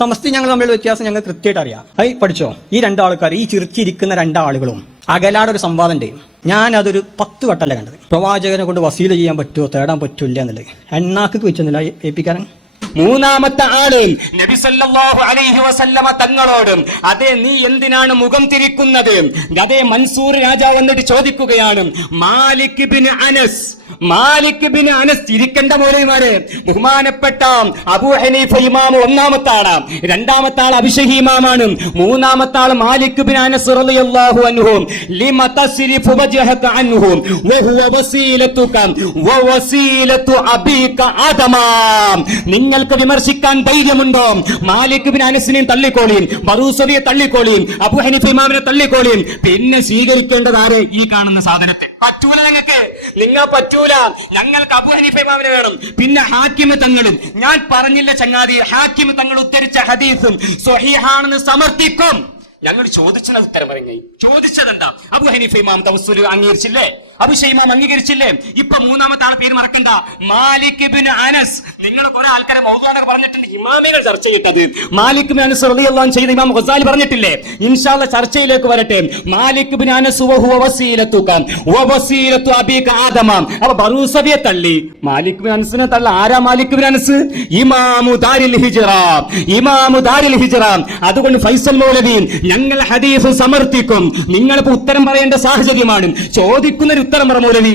സമസ്തി ഞങ്ങൾ തമ്മിലുള്ള വ്യത്യാസം ഞങ്ങൾ കൃത്യമായിട്ട് അറിയാം. പഠിച്ചോ, ഈ രണ്ടാൾക്കാർ, ഈ ചിരിച്ചിരിക്കുന്ന രണ്ടാളുകളും അകലാടെ ഒരു സംവാദം ഉണ്ട്. ഞാൻ അതൊരു 10 വട്ടമല്ല കണ്ടത്. പ്രവാചകനെ കൊണ്ട് വസീല ചെയ്യാൻ പറ്റുമോ, തേടാൻ പറ്റൂല്ല എന്നുള്ളത് എണ്ണാക്ക് വെച്ചെന്നില്ല ഏൽപ്പിക്കാരൻ. മൂന്നാമത്തെ ആള് നബി സല്ലല്ലാഹു അലൈഹി വസല്ലമ തങ്ങളോടും, അതേ നീ എന്തിനാണ് മുഖം തിരിക്കുന്നത്? അതേ മൻസൂർ രാജാവ് എന്നിട്ട് ചോദിക്കുകയാണ്, മാലിക് ബിൻ അനസ് ഇരിക്കേണ്ട മൗലവിമാരെ, ബഹുമാനപ്പെട്ട അബൂ ഹനീഫ ഇമാം ഒന്നാമത്തെ ആളാണ്, രണ്ടാമത്തെ ആൾ അബ്ശഹി ഇമാമാണ്, മൂന്നാമത്തെ ആൾ മാലിക് ബിൻ അനസ് റളിയല്ലാഹു അൻഹു. ലിമ തസ്രിഫു വജ്ഹക അൻഹു വഹുവ വസീലതുക വവസീലതു അബീക ആദമ. നിങ്ങൾക്ക് വിമർശിക്കാൻ ധൈര്യമുണ്ടോ? മാലിക് ബിൻ അനസിനെയും തള്ളിക്കോളിയും, ബറൂസവിയെ തള്ളിക്കോളിയും, അബൂ ഹനീഫ ഇമാമിനെ തള്ളിക്കോളിയും, പിന്നെ സ്വീകരിക്കേണ്ടത് ആരെ? ഈ കാണുന്ന സാധനത്തെ. പറ്റൂല നിങ്ങൾ പറ്റൂല. ഞങ്ങൾക്ക് അബൂ ഹനീഫ ഇമാമിനെ വേണം. പിന്നെ ഹാക്കിം തങ്ങളും, ഞാൻ പറഞ്ഞില്ല ചങ്ങാതി, ഹാക്കിം തങ്ങൾ ഉദ്ധരിച്ച ഹദീസും സ്വഹീഹാണെന്ന് സമർത്ഥിക്കും. ഞങ്ങൾ ചോദിച്ചത് ഉത്തരം പറഞ്ഞു. ചോദിച്ചതെന്താ? അബൂ ഹനീഫ ഇമാം തവസ്സുൽ അംഗീകരിച്ചില്ലേ? അബ്ശഹി ഇമാം അംഗീകരിച്ചില്ലേ? ഇപ്പൊ മൂന്നാമത്തെ ആൾ പേര് മറക്കണ്ട, മാലിക് ബിൻ അനസ്. നിങ്ങൾ കുറെ ആൾക്കാരെ മൗദൂഅാനൊക്കെ പറഞ്ഞിട്ടുണ്ട്, ഇമാമികൾ ചർച്ച ചെയ്തത്. മാലിക് ബിൻ അനസ് റളിയല്ലാഹു അൻഹു ചെയ്ത ഇമാം ഗസാലി പറഞ്ഞിട്ടില്ലേ? ഇൻഷാ അല്ലാഹ് ചർച്ചയിലേക്ക് വരട്ടെ. മാലിക് ബിൻ അനസ് വഹുവ വസീലതുക വവസീലതു അബീക ആദമ. അപ്പൊ ബറൂസവിയെ തള്ളി, മാലിക് ബിൻ അനസിനെ തള്ളി. ആരാ മാലിക് ബിൻ അനസ്? ഇമാമു ദാരിൽ ഹിജ്റ. അതുകൊണ്ട് ഫൈസൽ മൗലവി, ഞങ്ങൾ ഹദീസ് സമർത്ഥിക്കും. നിങ്ങളിപ്പോ ഉത്തരം പറയേണ്ട സാഹചര്യമാണ്. ചോദിക്കുന്നൊരു ഉത്തരം പറ മൗലവി.